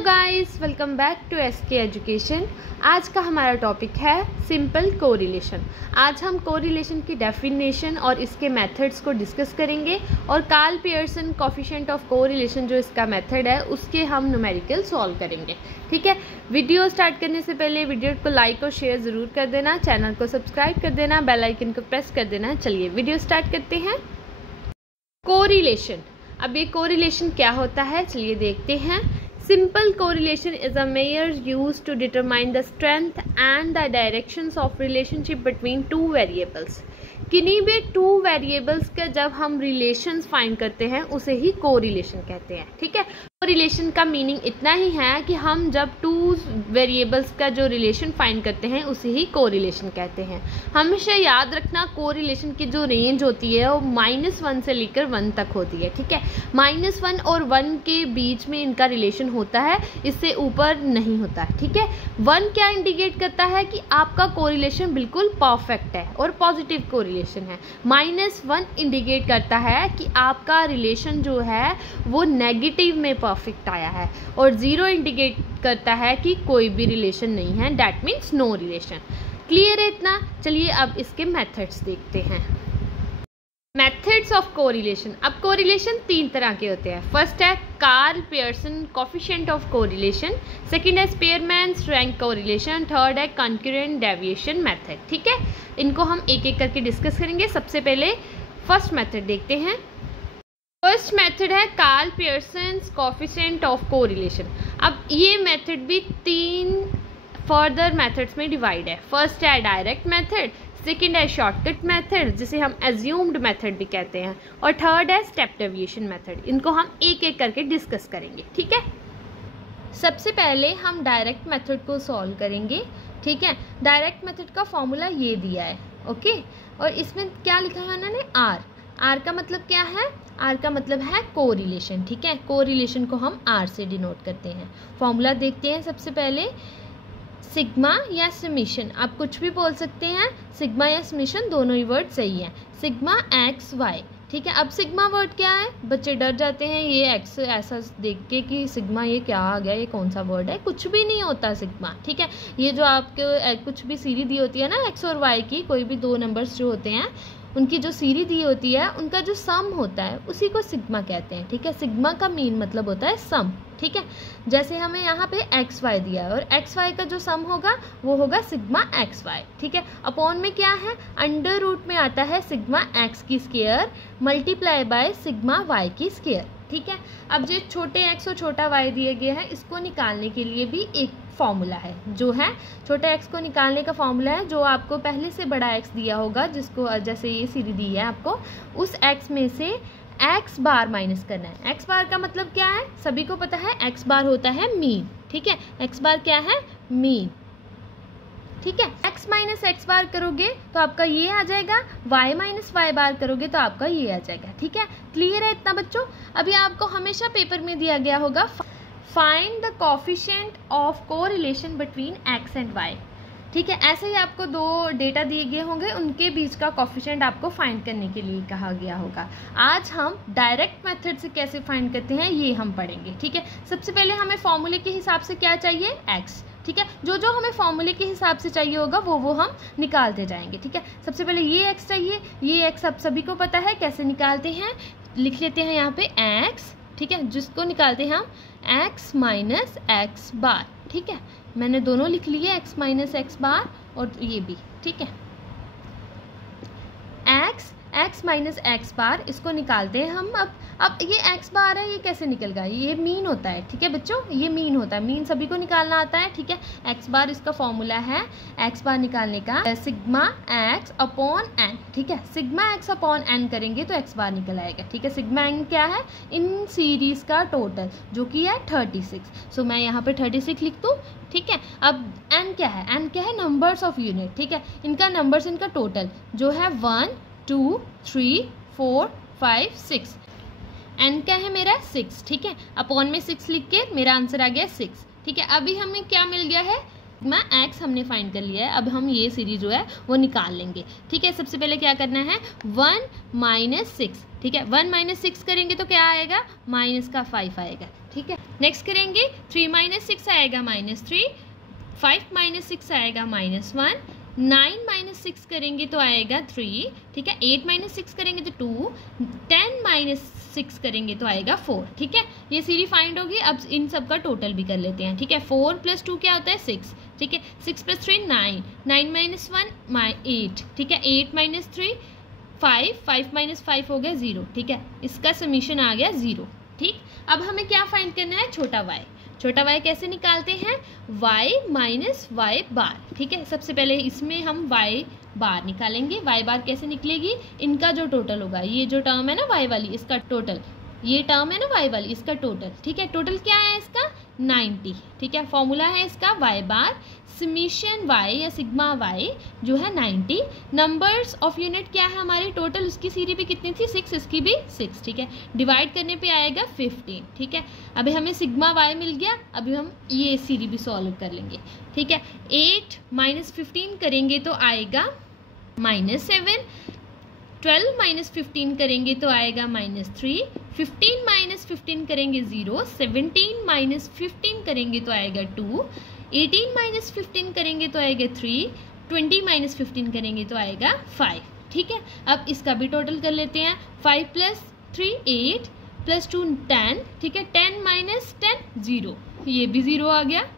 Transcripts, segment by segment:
Guys, welcome back to SK Education. आज का हमारा टॉपिक है सिंपल कोरिलेशन। आज हम कोरिलेशन की डेफिनेशन और इसके मेथड्स को डिस्कस करेंगे और Karl Pearson coefficient of correlation जो इसका मेथड है उसके हम न्यूमेरिकल सॉल्व करेंगे। ठीक है, वीडियो स्टार्ट करने से पहले वीडियो को लाइक और शेयर ज़रूर कर देना, चैनल को सब्सक्राइब कर देना, बेल आइकन को प्रेस कर देना। चलिए वीडियो स्टार्ट करते हैं। कोरिलेशन, अब ये कोरिलेशन क्या होता है चलिए देखते हैं। Simple correlation is a measure used to determine the strength and the directions of relationship between two variables. किन्हीं भी टू वेरिएबल्स का जब हम रिलेशंस फाइंड करते हैं उसे ही कोरिलेशन कहते हैं। ठीक है, कोरिलेशन का मीनिंग इतना ही है कि हम जब टू वेरिएबल्स का जो रिलेशन फाइंड करते हैं उसे ही कोरिलेशन कहते हैं। हमेशा याद रखना कोरिलेशन की जो रेंज होती है वो -1 से लेकर 1 तक होती है। ठीक है, -1 और 1 के बीच में इनका रिलेशन होता है, इससे ऊपर नहीं होता। ठीक है, 1 क्या इंडिकेट करता है कि आपका कोरिलेशन बिल्कुल परफेक्ट है और पॉजिटिव कोरिलेशन है। -1 इंडिकेट करता है कि आपका रिलेशन जो है वो नेगेटिव में परफेक्ट आया है और 0 इंडिकेट करता है कि कोई भी रिलेशन नहीं है, that means no relation. Clear है इतना? चलिए अब इसके मेथड्स देखते हैं। Methods of correlation. अब कोरिलेशन 3 तरह के होते हैं। फर्स्ट है Karl Pearson coefficient of correlation, second है स्पीयरमैन्स रैंक कोरिलेशन, थर्ड है कंकरेंट डेविएशन मेथड। ठीक है, इनको हम एक एक करके डिस्कस करेंगे। सबसे पहले फर्स्ट मेथड देखते हैं। फर्स्ट मेथड है Karl Pearson coefficient of correlation. अब ये मेथड भी 3 फर्दर मेथड्स में डिवाइड है। फर्स्ट है डायरेक्ट मेथड, सेकेंड है शॉर्टकट मेथड जिसे हम एज्यूम्ड मेथड भी कहते हैं, और थर्ड है स्टेप डेविएशन मेथड। इनको हम एक एक करके डिस्कस करेंगे। ठीक है, सबसे पहले हम डायरेक्ट मेथड को सॉल्व करेंगे। ठीक है, डायरेक्ट मेथड का फॉर्मूला ये दिया है। ओके, और इसमें क्या लिखा है उन्होंने? आर का मतलब क्या है? आर का मतलब है कोरिलेशन। ठीक है, कोरिलेशन को हम आर से डिनोट करते हैं। फॉर्मूला देखते हैं। सबसे पहले सिग्मा या समीशन, आप कुछ भी बोल सकते हैं, सिग्मा या समीशन दोनों ही वर्ड सही है। Sigma X Y. ठीक है, अब सिग्मा वर्ड क्या है? बच्चे डर जाते हैं ये एक्स ऐसा देख के कि सिग्मा ये क्या आ गया, ये कौन सा वर्ड है। कुछ भी नहीं होता सिग्मा। ठीक है, ये जो आपके कुछ भी सीरीज दी होती है ना एक्स और वाई की, कोई भी 2 नंबर्स जो होते हैं उनकी जो सीरीज दी होती है उनका जो सम होता है उसी को सिग्मा कहते हैं। ठीक है, सिग्मा का मीन मतलब होता है सम। ठीक है, जैसे हमें यहाँ पे एक्स वाई दिया है और एक्स वाई का जो सम होगा वो होगा सिग्मा एक्स वाई। ठीक है, अपॉन में क्या है? अंडर रूट में आता है सिग्मा एक्स की square multiply by sigma Y की स्क्वायर। ठीक है, अब जो छोटे एक्स और छोटा वाई दिए गए हैं इसको निकालने के लिए भी एक फॉर्मूला है, जो है छोटे एक्स को निकालने का फॉर्मूला है जो आपको पहले से बड़ा एक्स दिया होगा, जिसको जैसे ये सीरीज दी है आपको, उस एक्स में से एक्स बार माइनस करना है। एक्स बार का मतलब क्या है? सभी को पता है एक्स बार होता है मीन। ठीक है, एक्स बार क्या है? मीन। ठीक है, x माइनस एक्स बार करोगे तो आपका ये आ जाएगा, y माइनस वाई बार करोगे तो आपका ये आ जाएगा। ठीक है, क्लियर है इतना बच्चों? अभी आपको हमेशा पेपर में दिया गया होगा find the coefficient of correlation between x and y। ठीक है, ऐसे ही आपको 2 डेटा दिए गए होंगे, उनके बीच का कोफिशिएंट आपको फाइंड करने के लिए कहा गया होगा। आज हम डायरेक्ट मेथड से कैसे फाइंड करते हैं ये हम पढ़ेंगे। ठीक है, सबसे पहले हमें फॉर्मूले के हिसाब से क्या चाहिए? x। ठीक है, जो हमें फॉर्मूले के हिसाब से चाहिए होगा वो हम निकालते जाएंगे। ठीक है, सबसे पहले ये x चाहिए, ये x आप सभी को पता है कैसे निकालते हैं। लिख लेते हैं यहाँ पे x। ठीक है, जिसको निकालते हैं हम x माइनस एक्स बार। ठीक है, मैंने दोनों लिख लिए, x माइनस एक्स बार और ये भी। ठीक है, x माइनस एक्स बार इसको निकालते हैं हम। अब ये x बार है, ये कैसे निकल गया? ये मीन होता है। ठीक है बच्चों, ये मीन होता है, मीन सभी को निकालना आता है। ठीक है, x बार इसका फॉर्मूला है x बार निकालने का सिग्मा x अपॉन n। ठीक है, सिग्मा x अपॉन n करेंगे तो x बार निकल आएगा। ठीक है, सिग्मा n क्या है? इन सीरीज का टोटल जो कि है 36। सो मैं यहाँ पे 36 लिख दूँ। ठीक है, अब n क्या है? n क्या है? Numbers of unit. ठीक है, इनका नंबर्स, इनका टोटल जो है 1 2 3 4 5 6। n क्या है मेरा? 6। ठीक है, अपॉन में 6 लिख के मेरा आंसर आ गया 6। ठीक है, अभी हमें क्या मिल गया है? सिग्मा एक्स हमने फाइंड कर लिया है, अब हम ये सीरीज जो है वो निकाल लेंगे। ठीक है, सबसे पहले क्या करना है 1 - 6। ठीक है, 1 - 6 करेंगे तो क्या आएगा -5 आएगा। ठीक है, नेक्स्ट करेंगे 3 - 6 आएगा -3, 5 - 6 आएगा -1, 9 - 6 करेंगे तो आएगा 3। ठीक है, 8 - 6 करेंगे तो 2, 10 - 6 करेंगे तो आएगा 4। ठीक है, ये सीरीज फाइंड होगी। अब इन सब का टोटल भी कर लेते हैं। ठीक है, 4 + 2 क्या होता है 6। ठीक है, 6 + 3 9, 9 - 1 8। ठीक है, 8 - 3 5, 5 - 5 हो गया 0। ठीक है, इसका समीशन आ गया 0। ठीक, अब हमें क्या फाइंड करना है छोटा y। छोटा y कैसे निकालते हैं y - y बार। ठीक है, सबसे पहले इसमें हम y बार निकालेंगे। y बार कैसे निकलेगी, इनका जो टोटल होगा, ये जो टर्म है ना y वाली, इसका टोटल, ये टर्म है ना y वाली, इसका टोटल। ठीक है, टोटल क्या है इसका 90। ठीक है, फॉर्मूला है इसका y बार समीशन y या सिग्मा y जो है 90। नंबर्स ऑफ यूनिट क्या है हमारे टोटल, उसकी सीरीज भी कितनी थी 6, इसकी भी 6। ठीक है, डिवाइड करने पे आएगा 15। ठीक है, अभी हमें सिग्मा y मिल गया, अभी हम ये सीरीज भी सॉल्व कर लेंगे। ठीक है, 8 - 15 करेंगे तो आएगा -7, 12 - 15 करेंगे तो आएगा -3, 15 - 15 करेंगे 0, 17 - 15 करेंगे तो आएगा 2, 18 - 15 करेंगे तो आएगा 3, 20 - 15 करेंगे तो आएगा 5। ठीक है, अब इसका भी टोटल कर लेते हैं। 5 + 3 8 + 2 10। ठीक है, 10 - 10 0, ये भी 0 आ गया।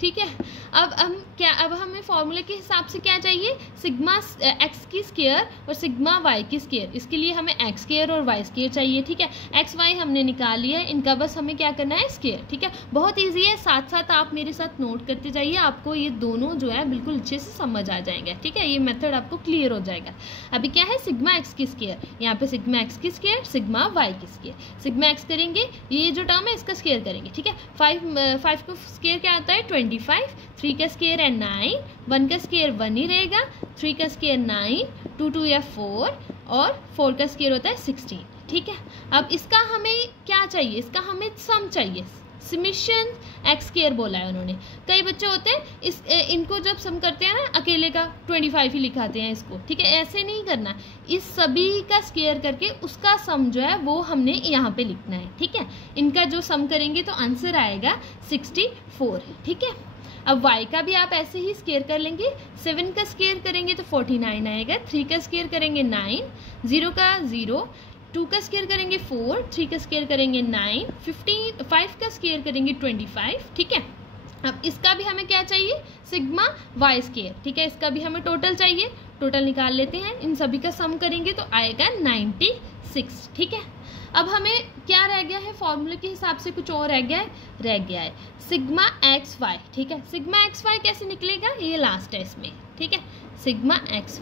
ठीक है, अब हमें फॉर्मूले के हिसाब से क्या चाहिए सिग्मा एक्स की स्क्वायर और सिग्मा वाई की स्क्वायर। इसके लिए हमें एक्स स्क्वायर और वाई स्क्वायर चाहिए। ठीक है, एक्स वाई हमने निकाल लिया है, इनका बस हमें क्या करना है स्क्वायर। ठीक है, बहुत इजी है, साथ साथ आप मेरे साथ नोट करते जाइए, आपको ये दोनों जो है बिल्कुल अच्छे से समझ आ जाएंगे। ठीक है, ये मेथड आपको क्लियर हो जाएगा। अभी क्या है सिग्मा एक्स की स्क्वायर, यहाँ पे सिग्मा एक्स की स्क्वायर, सिग्मा वाई की स्क्वायर। सिग्मा एक्स करेंगे, ये जो टर्म है इसका स्क्वायर करेंगे। ठीक है, 5 का स्क्वायर क्या आता है 25, 3 का स्क्वायर है 9, 1 का स्क्वायर 1 ही रहेगा, 3 का स्क्वायर 9, 2 2 या 4 और 4 का स्क्वायर होता है 16। ठीक है, अब इसका हमें क्या चाहिए, इसका हमें सम चाहिए, समीशन एक्स स्क्वायर बोला है उन्होंने। कई बच्चे होते हैं इनको जब सम करते हैं ना अकेले का 25 ही लिखाते हैं इसको। ठीक है, ऐसे नहीं करना, इस सभी का स्क्वायर करके उसका सम जो है वो हमने यहाँ पे लिखना है। ठीक है, इनका जो सम करेंगे तो आंसर आएगा 64। ठीक है, अब y का भी आप ऐसे ही स्क्वायर कर लेंगे। 7 का स्क्वायर करेंगे तो 49 आएगा, 3 का स्क्वायर करेंगे 9, 0 का 0, 2 का स्क्वायर करेंगे 4, 3 का स्क्वायर करेंगे 9, 15, 5 का स्क्वायर करेंगे 25। ठीक है, अब इसका भी हमें क्या चाहिए सिग्मा वाई स्क्वायर। ठीक है, इसका भी हमें टोटल चाहिए, टोटल निकाल लेते हैं। इन सभी का सम करेंगे तो आएगा 96। ठीक है, अब हमें क्या रह गया है फॉर्मूले के हिसाब से कुछ और रह गया है सिग्मा एक्स वाई। ठीक है, सिग्मा एक्स वाई कैसे निकलेगा, ये लास्ट है इसमें। ठीक है, सिग्मा एक्स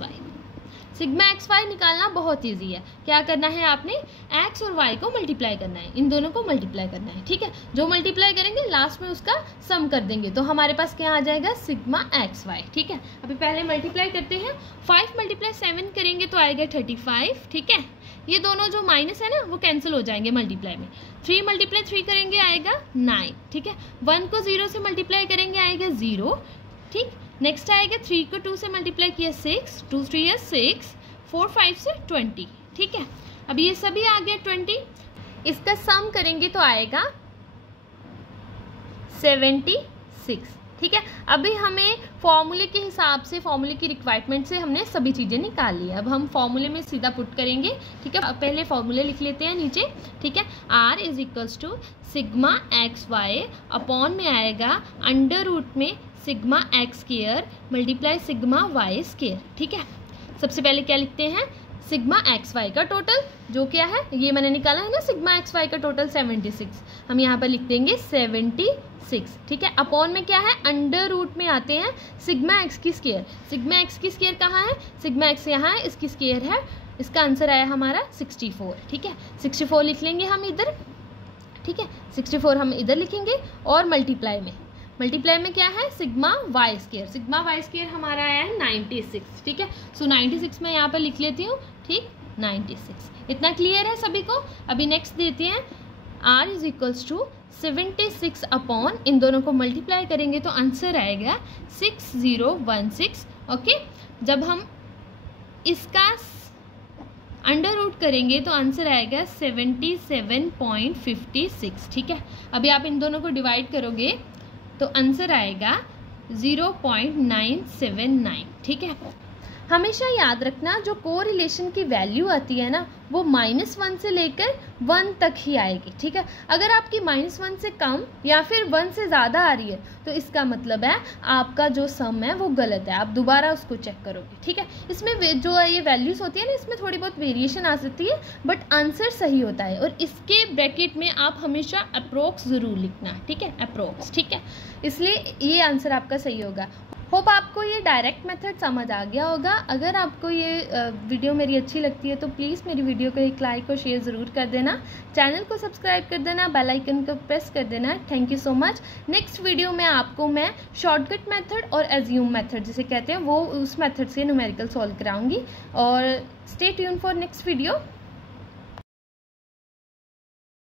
वाई निकालना बहुत इजी है। क्या करना है आपने एक्स और वाई को मल्टीप्लाई करना है, इन दोनों को मल्टीप्लाई करना है। ठीक है, जो मल्टीप्लाई करेंगे लास्ट में उसका सम कर देंगे तो हमारे पास क्या आ जाएगा सिग्मा एक्स वाई। ठीक है, अभी पहले मल्टीप्लाई करते हैं। 5 × 7 करेंगे तो आएगा 35। ठीक है, ये दोनों जो माइनस है ना वो कैंसिल हो जाएंगे मल्टीप्लाई में। 3 × 3 करेंगे आएगा 9। ठीक है, 1 को 0 से मल्टीप्लाई करेंगे आएगा 0। ठीक, नेक्स्ट आएगा 3 को 2 से मल्टीप्लाई किया 6, 2 3 या 6, 4 5 से 20। ठीक है, अब ये सभी आ गया 20, इसका सम करेंगे तो आएगा 76। ठीक है, अभी हमें फॉर्मूले के हिसाब से, फॉर्मूले की रिक्वायरमेंट से हमने सभी चीज़ें निकाल ली। अब हम फॉर्मूले में सीधा पुट करेंगे। ठीक है, पहले फॉर्मूले लिख लेते हैं नीचे। ठीक है, R = sigma X Y upon में आएगा √ में sigma X square multiply sigma Y square. ठीक है, सबसे पहले क्या लिखते हैं सिग्मा एक्स वाई का टोटल जो क्या है ये मैंने निकाला है ना, सिग्मा एक्स वाई का टोटल 76, हम यहाँ पर लिख देंगे 76। ठीक है, अपॉन में क्या है √ में आते हैं सिग्मा एक्स की स्क्वायर। सिग्मा एक्स की स्क्वायर कहाँ है, सिग्मा एक्स यहाँ है, इसकी स्क्वायर है, इसका आंसर आया हमारा 64। ठीक है, 64 लिख लेंगे हम इधर। ठीक है, 64 हम इधर लिखेंगे और मल्टीप्लाई में क्या है sigma Y square. Sigma Y square हमारा आया है 96। ठीक है, सो 96 मैं यहाँ पर लिख लेती हूँ। ठीक, 96 इतना क्लियर है सभी को। अभी नेक्स्ट देते हैं R = 76 अपॉन इन दोनों को मल्टीप्लाई करेंगे तो आंसर आएगा 6016। ओके, जब हम इसका अंडर रूट करेंगे तो आंसर आएगा 77.56। ठीक है, अभी आप इन दोनों को डिवाइड करोगे तो आंसर आएगा 0.979। ठीक है, हमेशा याद रखना जो कोरिलेशन की वैल्यू आती है ना वो -1 से लेकर 1 तक ही आएगी। ठीक है, अगर आपकी -1 से कम या फिर 1 से ज़्यादा आ रही है तो इसका मतलब है आपका जो सम है वो गलत है, आप दोबारा उसको चेक करोगे। ठीक है, इसमें जो ये वैल्यूज़ होती है ना इसमें थोड़ी बहुत वेरिएशन आ सकती है बट आंसर सही होता है। और इसके ब्रैकेट में आप हमेशा अप्रोक्स ज़रूर लिखना। ठीक है, अप्रोक्स। ठीक है, इसलिए ये आंसर आपका सही होगा। होप आपको ये डायरेक्ट मेथड समझ आ गया होगा। अगर आपको ये वीडियो मेरी अच्छी लगती है तो प्लीज़ मेरी वीडियो को एक लाइक और शेयर ज़रूर कर देना, चैनल को सब्सक्राइब कर देना, बेल आइकन को प्रेस कर देना। Thank you so much. Next video में आपको मैं शॉर्टकट मेथड और एज्यूम मेथड जिसे कहते हैं वो उस मेथड से न्यूमेरिकल सॉल्व कराऊंगी। और stay tune for next video.